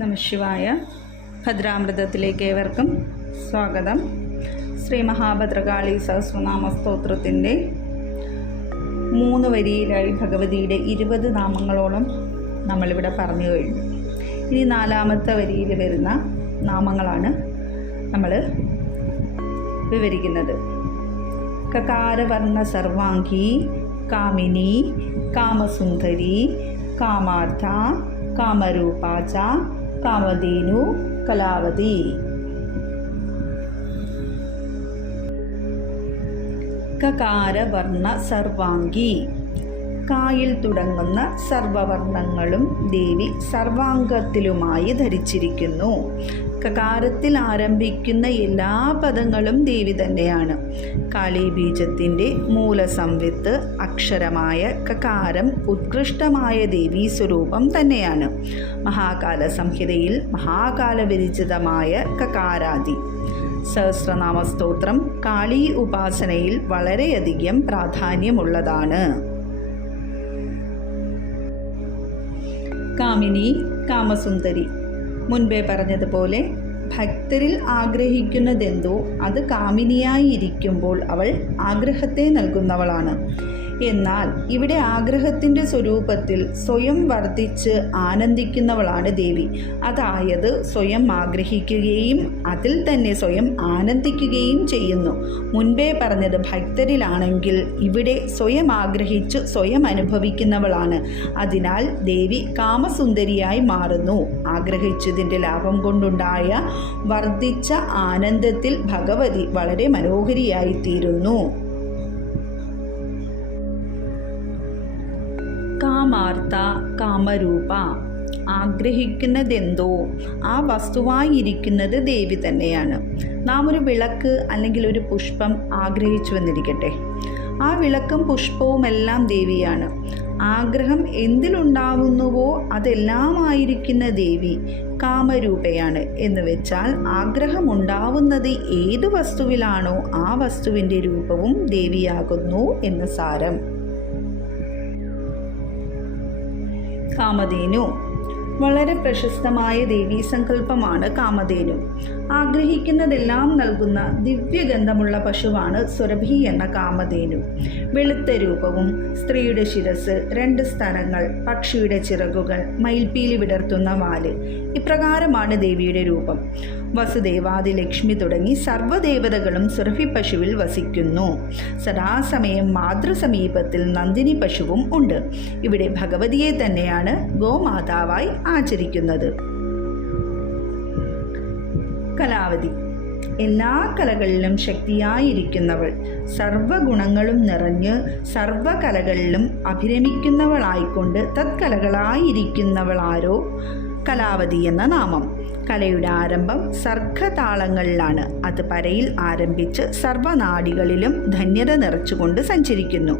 നമഃശിവായ. ഭദ്രാമൃതത്തിലേക്ക് ഏവർക്കും സ്വാഗതം. ശ്രീ മഹാഭദ്രകാളി സഹസ്രനാമ സ്തോത്രത്തിൻ്റെ 3 വരിയിലായി ഭഗവതിയുടെ 20 നാമങ്ങളോളം നമ്മളിവിടെ പറഞ്ഞു കഴിഞ്ഞു. ഇനി 4ാമത്തെ വരിയിൽ വരുന്ന നാമങ്ങളാണ് നമ്മൾ വിവരിക്കുന്നത്. കകാരവർണ്ണ സർവാംഗി, കാമിനി, കാമസുന്ദരി, കാമാർത്ഥ, കാമരൂപാച, കാമധേനു, കലാവതി. കകാരവർണ്ണ സർവാംഗി, കായിൽ തുടങ്ങുന്ന സർവവർണ്ണങ്ങളും ദേവി സർവാംഗത്തിലുമായി ധരിച്ചിരിക്കുന്നു. കകാരത്തിൽ ആരംഭിക്കുന്ന എല്ലാ പദങ്ങളും ദേവി തന്നെയാണ്. കാളീബീജത്തിൻ്റെ മൂലസംവിത്ത് അക്ഷരമായ കകാരം ഉത്കൃഷ്ടമായ ദേവീ സ്വരൂപം തന്നെയാണ്. മഹാകാല സംഹിതയിൽ മഹാകാലവിരചിതമായ കകാരാദി സഹസ്രനാമ സ്തോത്രം കാളീ ഉപാസനയിൽ വളരെയധികം പ്രാധാന്യമുള്ളതാണ്. കാമിനി, കാമസുന്ദരി. മുൻപേ പറഞ്ഞതുപോലെ ഭക്തരിൽ ആഗ്രഹിക്കുന്നതെന്തോ അത് കാമിനിയായി ഇരിക്കുമ്പോൾ അവൾ ആഗ്രഹത്തെ നൽകുന്നവളാണ്. എന്നാൽ ഇവിടെ ആഗ്രഹത്തിൻ്റെ സ്വരൂപത്തിൽ സ്വയം വർദ്ധിച്ച് ആനന്ദിക്കുന്നവളാണ് ദേവി. അതായത് സ്വയം ആഗ്രഹിക്കുകയും അതിൽ തന്നെ സ്വയം ആനന്ദിക്കുകയും ചെയ്യുന്നു. മുൻപേ പറഞ്ഞത് ഭക്തരിലാണെങ്കിൽ ഇവിടെ സ്വയം ആഗ്രഹിച്ച് സ്വയം അനുഭവിക്കുന്നവളാണ്. അതിനാൽ ദേവി കാമസുന്ദരിയായി മാറുന്നു. ആഗ്രഹിച്ചതിൻ്റെ ലാഭം കൊണ്ടുണ്ടായ വർദ്ധിച്ച ആനന്ദത്തിൽ ഭഗവതി വളരെ മനോഹരിയായിത്തീരുന്നു. കാമാർത്ഥ, കാമരൂപ. ആഗ്രഹിക്കുന്നതെന്തോ ആ വസ്തുവായിരിക്കുന്നത് ദേവി തന്നെയാണ്. നാം ഒരു വിളക്ക് അല്ലെങ്കിൽ ഒരു പുഷ്പം ആഗ്രഹിച്ചു വന്നിരിക്കട്ടെ. ആ വിളക്കും പുഷ്പവും എല്ലാം ദേവിയാണ്. ആഗ്രഹം എന്തിലുണ്ടാവുന്നുവോ അതെല്ലാമായിരിക്കുന്ന ദേവി കാമരൂപയാണ്. എന്ന് വെച്ചാൽ ആഗ്രഹമുണ്ടാവുന്നത് ഏത് വസ്തുവിലാണോ ആ വസ്തുവിൻ്റെ രൂപവും ദേവിയാകുന്നു എന്ന് സാരം. കാമധേനു. വളരെ പ്രശസ്തമായ ദേവീസങ്കല്പമാണ് കാമധേനു. ആഗ്രഹിക്കുന്നതെല്ലാം നൽകുന്ന ദിവ്യഗന്ധമുള്ള പശുവാണ് സുരഭി എന്ന കാമധേനു. വെളുത്ത രൂപവും സ്ത്രീയുടെ ശിരസ്, 2 സ്ഥലങ്ങൾ, പക്ഷിയുടെ ചിറകുകൾ, മയിൽപ്പീലി വിടർത്തുന്ന വാല്, ഇപ്രകാരമാണ് ദേവിയുടെ രൂപം. വസുദേവാദി ലക്ഷ്മി തുടങ്ങി സർവ്വദേവതകളും സുരഭി പശുവിൽ വസിക്കുന്നു. സദാസമയം മാതൃസമീപത്തിൽ നന്ദിനി പശുവും ഉണ്ട്. ഇവിടെ ഭഗവതിയെ തന്നെയാണ് ഗോമാതാവായി ആചരിക്കുന്നത്. കലാവതി. എല്ലാ കലകളിലും ശക്തിയായിരിക്കുന്നവൾ, സർവഗുണങ്ങളും നിറഞ്ഞ് സർവകലകളിലും അഭിരമിക്കുന്നവളായിക്കൊണ്ട് തത്കലകളായിരിക്കുന്നവളാരോ കലാവതി എന്ന നാമം. കലയുടെ ആരംഭം സർഗതാളങ്ങളിലാണ്. അത് പരയിൽ ആരംഭിച്ച് സർവനാഡികളിലും ധന്യത നിറച്ചുകൊണ്ട് സഞ്ചരിക്കുന്നു.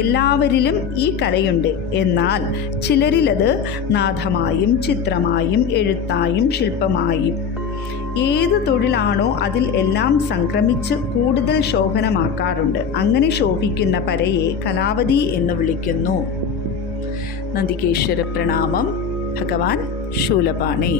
എല്ലാവരിലും ഈ കലയുണ്ട്. എന്നാൽ ചിലരിലത് നാദമായും ചിത്രമായും എഴുത്തായും ശില്പമായും. ഏത് തൊഴിലാണോ അതിൽ എല്ലാം സംക്രമിച്ച് കൂടുതൽ ശോഭനമാക്കാറുണ്ട്. അങ്ങനെ ശോഭിക്കുന്ന പരയെ കലാവതി എന്ന് വിളിക്കുന്നു. നന്ദികേശ്വര പ്രണാമം. ഭഗവാൻ ശൂലപാണി.